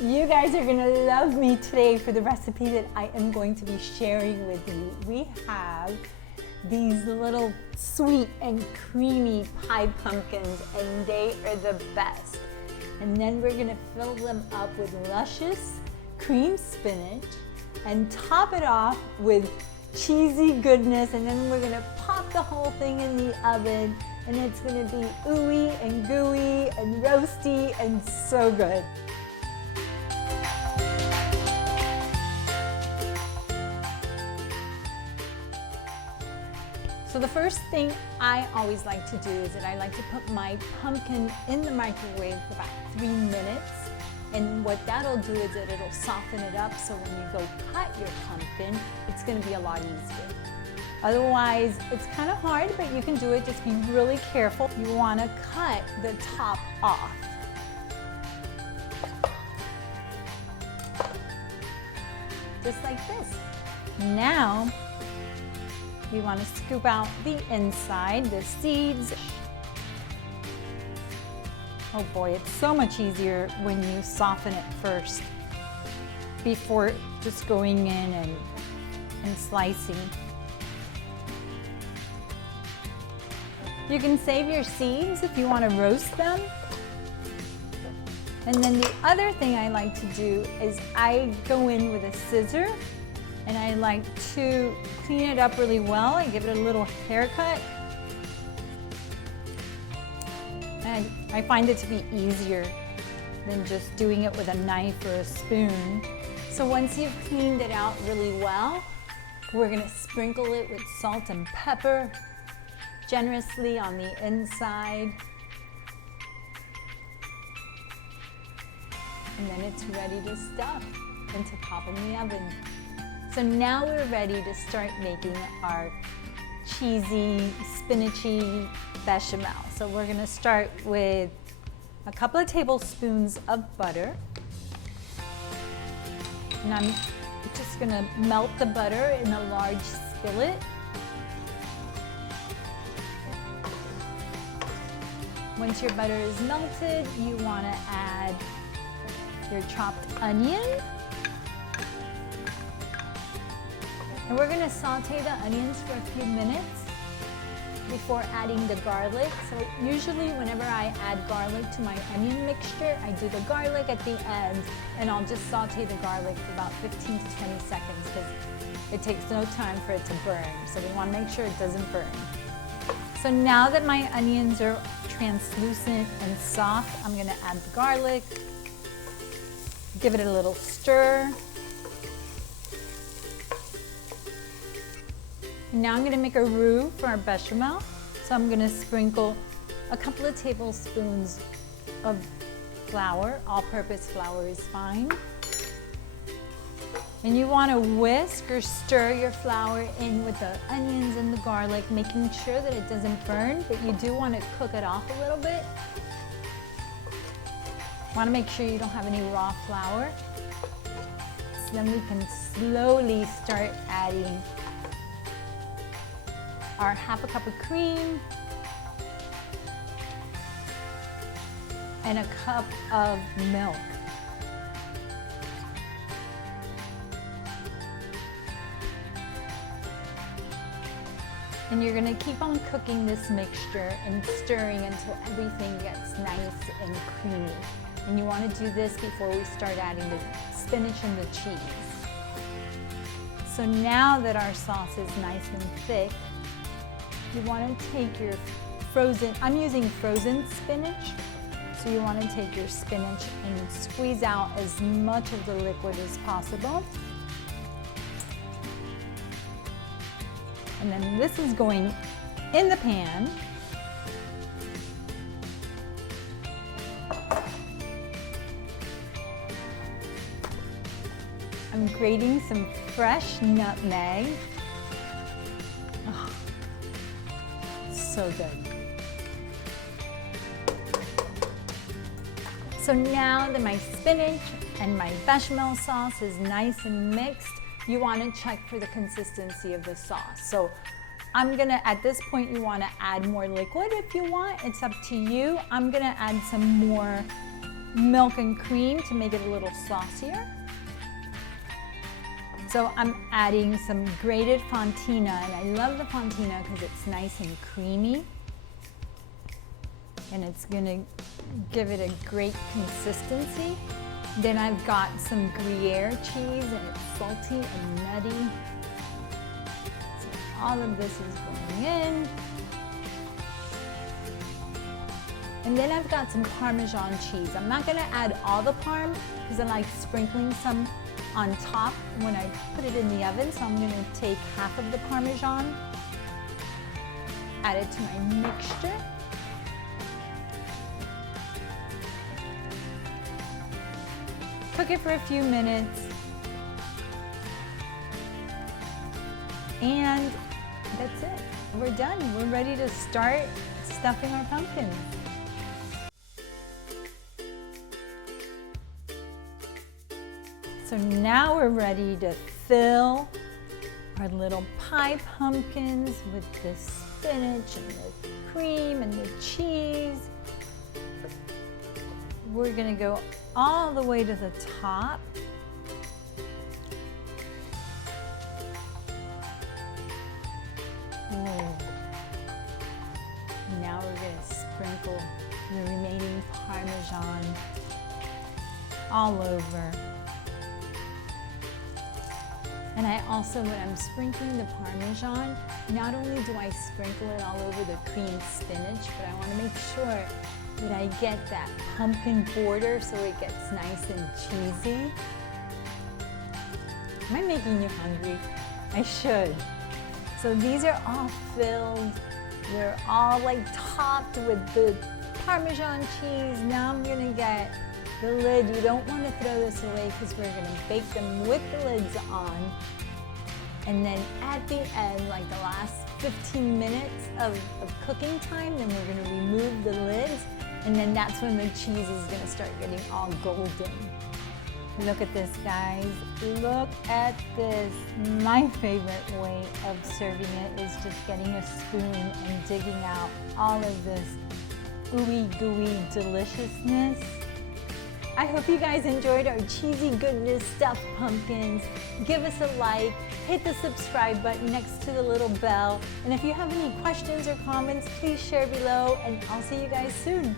You guys are gonna love me today for the recipe that I am going to be sharing with you. We have these little sweet and creamy pie pumpkins, and they are the best. And then we're gonna fill them up with luscious cream spinach and top it off with cheesy goodness, and then we're gonna pop the whole thing in the oven, and it's gonna be ooey and gooey and roasty and so good. So the first thing I always like to do is that I like to put my pumpkin in the microwave for about 3 minutes. And what that'll do is that it'll soften it up, so when you go cut your pumpkin, it's gonna be a lot easier. Otherwise, it's kind of hard, but you can do it. Just be really careful. You wanna cut the top off. Just like this. Now, we want to scoop out the inside, the seeds. Oh boy, it's so much easier when you soften it first before just going in and slicing. You can save your seeds if you want to roast them. And then the other thing I like to do is I go in with a scissor and I like to clean it up really well. I give it a little haircut. And I find it to be easier than just doing it with a knife or a spoon. So once you've cleaned it out really well, we're gonna sprinkle it with salt and pepper generously on the inside. And then it's ready to stuff and to pop in the oven. So now we're ready to start making our cheesy, spinachy bechamel. So we're gonna start with a couple of tablespoons of butter. And I'm just gonna melt the butter in a large skillet. Once your butter is melted, you wanna add your chopped onion. And we're gonna saute the onions for a few minutes before adding the garlic. So usually whenever I add garlic to my onion mixture, I do the garlic at the end, and I'll just saute the garlic for about 15 to 20 seconds because it takes no time for it to burn. So we wanna make sure it doesn't burn. So now that my onions are translucent and soft, I'm gonna add the garlic, give it a little stir. Now I'm gonna make a roux for our bechamel. So I'm gonna sprinkle a couple of tablespoons of flour. All-purpose flour is fine. And you wanna whisk or stir your flour in with the onions and the garlic, making sure that it doesn't burn, but you do wanna cook it off a little bit. Wanna make sure you don't have any raw flour. So then we can slowly start adding our half a cup of cream and a cup of milk. And you're gonna keep on cooking this mixture and stirring until everything gets nice and creamy. And you wanna do this before we start adding the spinach and the cheese. So now that our sauce is nice and thick, you want to take your frozen, I'm using frozen spinach, so you want to take your spinach and squeeze out as much of the liquid as possible. And then this is going in the pan. I'm grating some fresh nutmeg. Oh, so good. So now that my spinach and my bechamel sauce is nice and mixed, you want to check for the consistency of the sauce. So I'm gonna, at this point, you want to add more liquid if you want. It's up to you. I'm gonna add some more milk and cream to make it a little saucier. So I'm adding some grated fontina, and I love the fontina because it's nice and creamy. And it's gonna give it a great consistency. Then I've got some Gruyere cheese, and it's salty and nutty. So all of this is going in. And then I've got some Parmesan cheese. I'm not gonna add all the parm because I like sprinkling some on top when I put it in the oven. So I'm gonna take half of the Parmesan, add it to my mixture. Cook it for a few minutes. And that's it. We're done. We're ready to start stuffing our pumpkins. So now we're ready to fill our little pie pumpkins with the spinach and the cream and the cheese. We're gonna go all the way to the top. Now we're gonna sprinkle the remaining Parmesan all over. And I also, when I'm sprinkling the Parmesan, not only do I sprinkle it all over the creamed spinach, but I want to make sure that I get that pumpkin border so it gets nice and cheesy. Am I making you hungry? I should. So these are all filled. They're all like topped with the Parmesan cheese. Now I'm gonna get the lid. You don't want to throw this away because we're gonna bake them with the lids on. And then at the end, like the last 15 minutes of cooking time, then we're gonna remove the lids. And then that's when the cheese is gonna start getting all golden. Look at this, guys. Look at this. My favorite way of serving it is just getting a spoon and digging out all of this ooey gooey deliciousness. I hope you guys enjoyed our cheesy goodness stuffed pumpkins. Give us a like, hit the subscribe button next to the little bell. And if you have any questions or comments, please share below, and I'll see you guys soon.